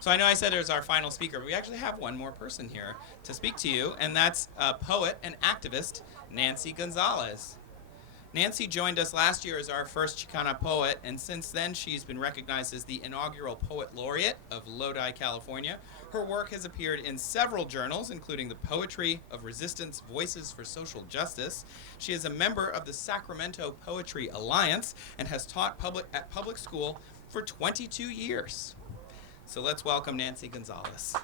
So I know I said it was our final speaker, but we actually have one more person here to speak to you, and that's poet and activist Nancy Gonzalez. Nancy joined us last year as our first Chicana poet, and since then she's been recognized as the inaugural poet laureate of Lodi, California. Her work has appeared in several journals, including the Poetry of Resistance Voices for Social Justice. She is a member of the Sacramento Poetry Alliance and has taught at public school for 22 years. So let's welcome Nancy Gonzalez.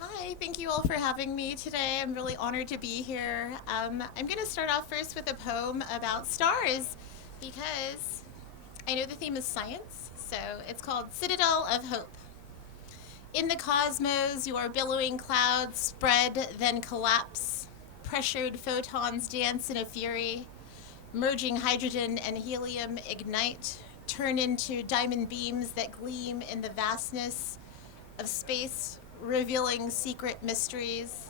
Hi, thank you all for having me today. I'm really honored to be here. I'm going to start off first with a poem about stars because I know the theme is science, so it's called Citadel of Hope. In the cosmos, your billowing clouds spread, then collapse. Pressured photons dance in a fury. Merging hydrogen and helium ignite, turn into diamond beams that gleam in the vastness of space, revealing secret mysteries.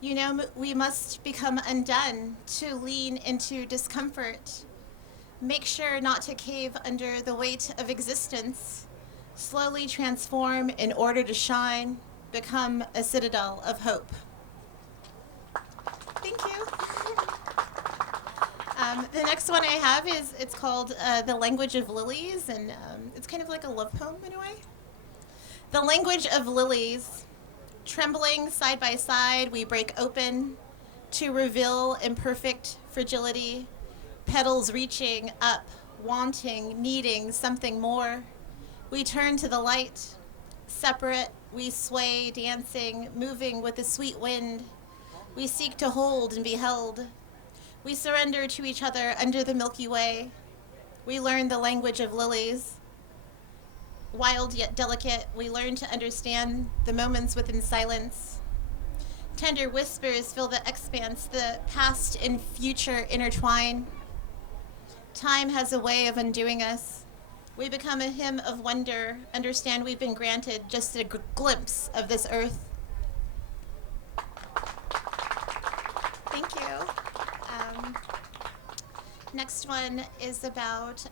You know, we must become undone to lean into discomfort. Make sure not to cave under the weight of existence. Slowly transform in order to shine, become a citadel of hope. Thank you. The next one I have it's called The Language of Lilies, and it's kind of like a love poem in a way. The language of lilies, trembling side by side, we break open to reveal imperfect fragility, petals reaching up, wanting, needing something more. We turn to the light, separate, we sway, dancing, moving with the sweet wind. We seek to hold and be held. We surrender to each other under the Milky Way. We learn the language of lilies. Wild yet delicate, we learn to understand the moments within silence. Tender whispers fill the expanse, the past and future intertwine. Time has a way of undoing us. We become a hymn of wonder, understand we've been granted just a glimpse of this earth. Thank you. Next one is about,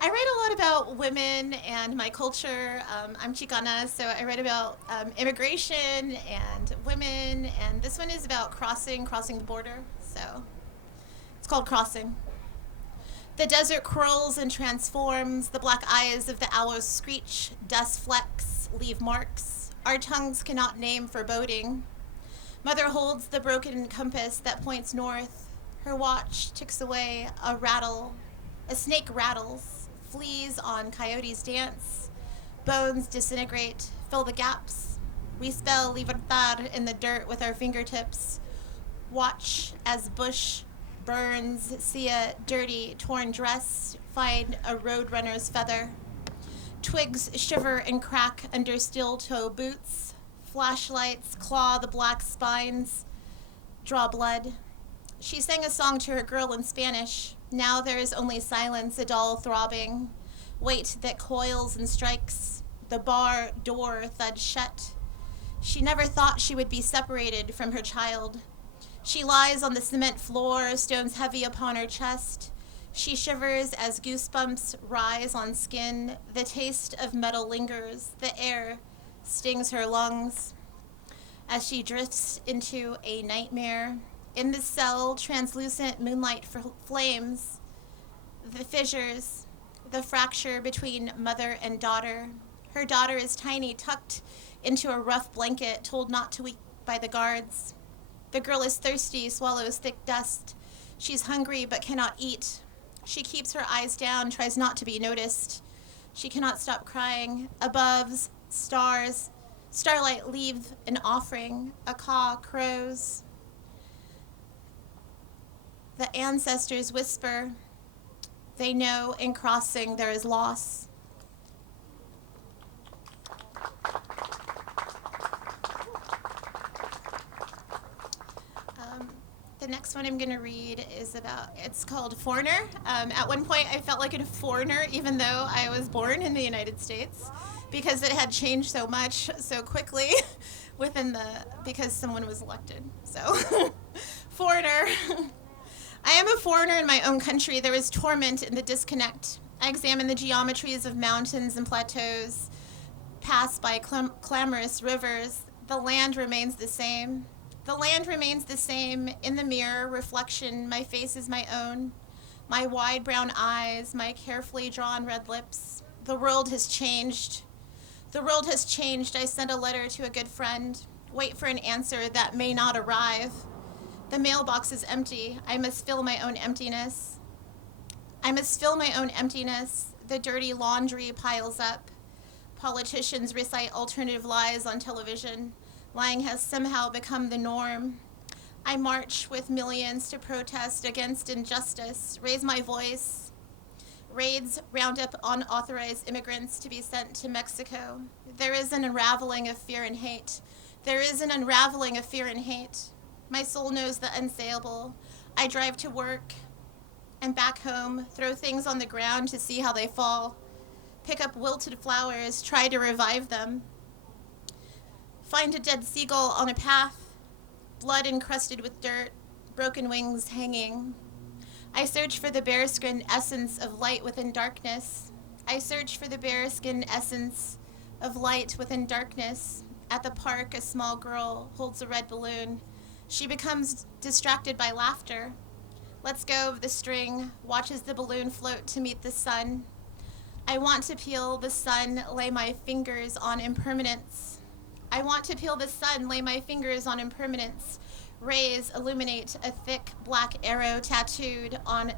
I write a lot about women and my culture. I'm Chicana, so I write about immigration and women, and this one is about crossing the border, so it's called Crossing. The desert curls and transforms, the black eyes of the owls screech, dust flecks leave marks. Our tongues cannot name foreboding. Mother holds the broken compass that points north. Her watch ticks away, a snake rattles, fleas on coyotes dance, bones disintegrate, fill the gaps. We spell libertad in the dirt with our fingertips. Watch as bush burns, see a dirty, torn dress, find a roadrunner's feather. Twigs shiver and crack under steel-toe boots. Flashlights claw the black spines, draw blood. She sang a song to her girl in Spanish. Now there is only silence, a dull throbbing, weight that coils and strikes. The bar door thuds shut. She never thought she would be separated from her child. She lies on the cement floor, stones heavy upon her chest. She shivers as goosebumps rise on skin. The taste of metal lingers. The air stings her lungs as she drifts into a nightmare. In the cell, translucent moonlight flames, the fissures, the fracture between mother and daughter. Her daughter is tiny, tucked into a rough blanket, told not to weep by the guards. The girl is thirsty, swallows thick dust. She's hungry but cannot eat. She keeps her eyes down, tries not to be noticed. She cannot stop crying. Above, starlight leave an offering. A caw crows. The ancestors whisper. They know in crossing there is loss. The next one I'm going to read is it's called Foreigner. At one point I felt like a foreigner even though I was born in the United States because it had changed so much so quickly because someone was elected. So, Foreigner. I am a foreigner in my own country. There is torment in the disconnect. I examine the geometries of mountains and plateaus, pass by clamorous rivers. The land remains the same. The land remains the same. In the mirror, reflection, my face is my own. My wide brown eyes, my carefully drawn red lips. The world has changed. The world has changed. I send a letter to a good friend. Wait for an answer that may not arrive. The mailbox is empty. I must fill my own emptiness. I must fill my own emptiness. The dirty laundry piles up. Politicians recite alternative lies on television. Lying has somehow become the norm. I march with millions to protest against injustice, raise my voice. Raids round up unauthorized immigrants to be sent to Mexico. There is an unraveling of fear and hate. There is an unraveling of fear and hate. My soul knows the unsayable. I drive to work and back home, throw things on the ground to see how they fall, pick up wilted flowers, try to revive them, find a dead seagull on a path, blood encrusted with dirt, broken wings hanging. I search for the bearskin essence of light within darkness. I search for the bearskin essence of light within darkness. At the park, a small girl holds a red balloon. She becomes distracted by laughter, lets go of the string, watches the balloon float to meet the sun. I want to peel the sun, lay my fingers on impermanence. I want to peel the sun, lay my fingers on impermanence. Rays illuminate a thick black arrow tattooed on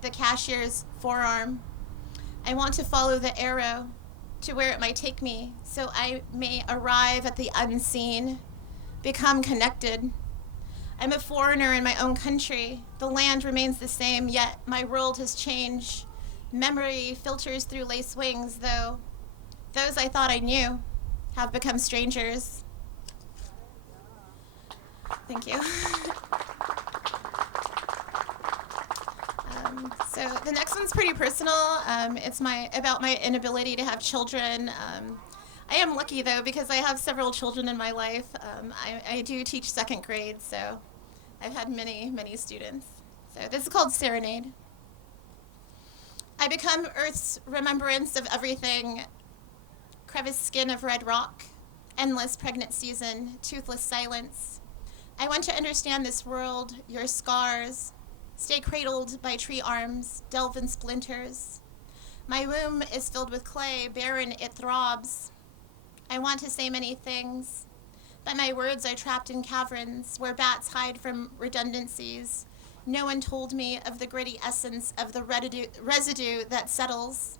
the cashier's forearm. I want to follow the arrow to where it might take me, so I may arrive at the unseen, become connected. I'm a foreigner in my own country. The land remains the same, yet my world has changed. Memory filters through lace wings, though those I thought I knew have become strangers. Thank you. So the next one's pretty personal. It's about my inability to have children. I am lucky, though, because I have several children in my life. I do teach second grade, so I've had many, many students. So this is called Serenade. I become Earth's remembrance of everything. Crevice skin of red rock, endless pregnant season, toothless silence. I want to understand this world, your scars. Stay cradled by tree arms, delve in splinters. My womb is filled with clay, barren it throbs. I want to say many things, but my words are trapped in caverns where bats hide from redundancies. No one told me of the gritty essence of the residue that settles.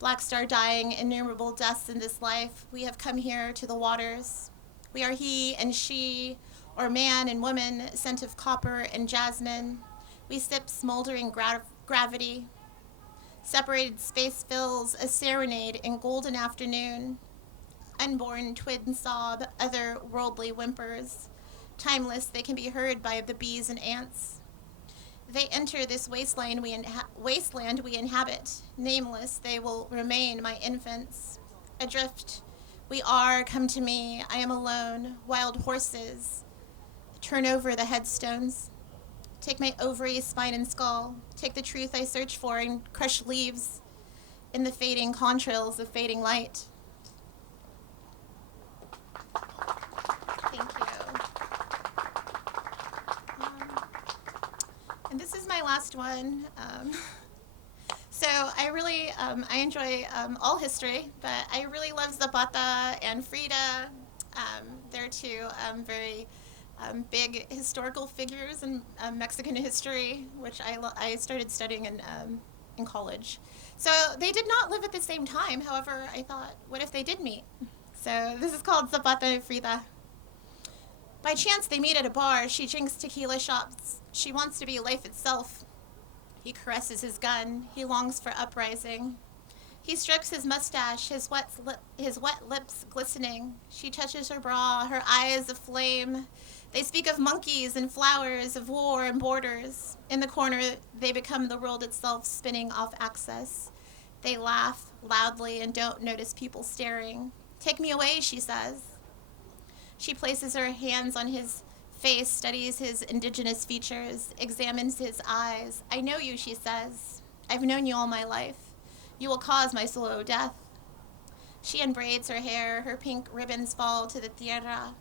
Black star dying, innumerable deaths in this life. We have come here to the waters. We are he and she, or man and woman, scent of copper and jasmine. We sip smoldering gravity. Separated space fills a serenade in golden afternoon. Unborn twin sob, otherworldly whimpers. Timeless, they can be heard by the bees and ants. They enter this wasteland we inhabit. Nameless, they will remain my infants. Adrift, we are, come to me, I am alone. Wild horses, turn over the headstones. Take my ovary, spine, and skull. Take the truth I search for and crush leaves in the fading contrails of fading light. Thank you. And this is my last one. So I really, I enjoy all history, but I really love Zapata and Frida. They're two very big historical figures in Mexican history, which I started studying in college. So they did not live at the same time. However, I thought, what if they did meet? So this is called Zapata and Frida. By chance, they meet at a bar. She drinks tequila shots. She wants to be life itself. He caresses his gun. He longs for uprising. He strokes his mustache, his wet lips glistening. She touches her bra, her eyes aflame. They speak of monkeys and flowers, of war and borders. In the corner, they become the world itself, spinning off axis. They laugh loudly and don't notice people staring. Take me away, she says. She places her hands on his face, studies his indigenous features, examines his eyes. I know you, she says. I've known you all my life. You will cause my slow death. She unbraids her hair. Her pink ribbons fall to the tierra.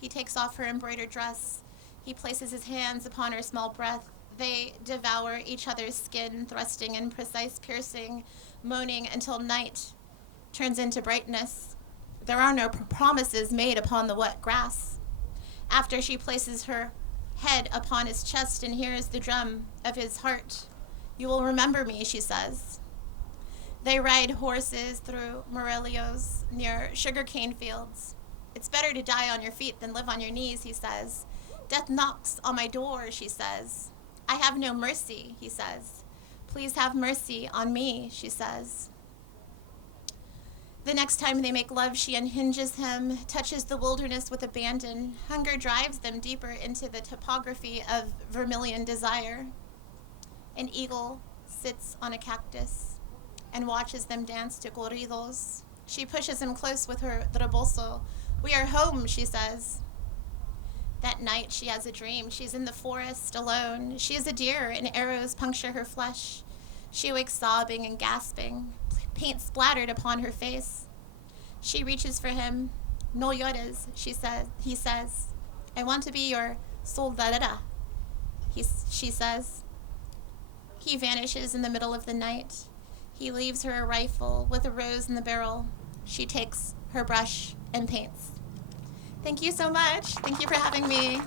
He takes off her embroidered dress. He places his hands upon her small breath. They devour each other's skin, thrusting in precise piercing, moaning until night turns into brightness. There are no promises made upon the wet grass. After she places her head upon his chest and hears the drum of his heart, you will remember me, she says. They ride horses through Morelios near sugarcane fields. It's better to die on your feet than live on your knees, he says. Death knocks on my door, she says. I have no mercy, he says. Please have mercy on me, she says. The next time they make love, she unhinges him, touches the wilderness with abandon. Hunger drives them deeper into the topography of vermilion desire. An eagle sits on a cactus and watches them dance to corridos. She pushes him close with her rebozo. We are home, she says. That night she has a dream. She's in the forest alone. She is a deer and arrows puncture her flesh. She awakes sobbing and gasping, paint splattered upon her face. She reaches for him. No llores, he says. I want to be your soldadera, she says. He vanishes in the middle of the night. He leaves her a rifle with a rose in the barrel. She takes her brush and paints. Thank you so much. Thank you for having me.